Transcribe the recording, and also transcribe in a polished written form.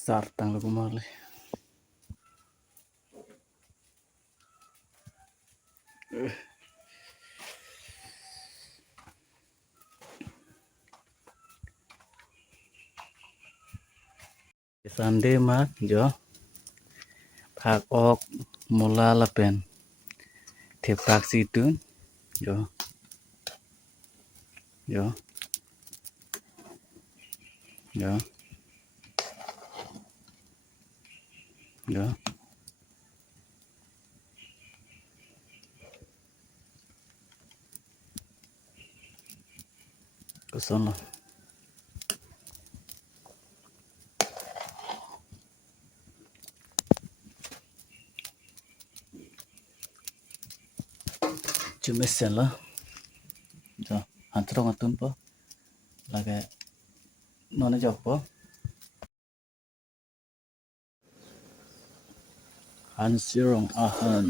Sartang lagu mali. Sunday mat jo phak ok mola lapen the phak situn jo jo jo jo kusono cumesen lah jo antro ngatun po lage nona jopo han sirong ahan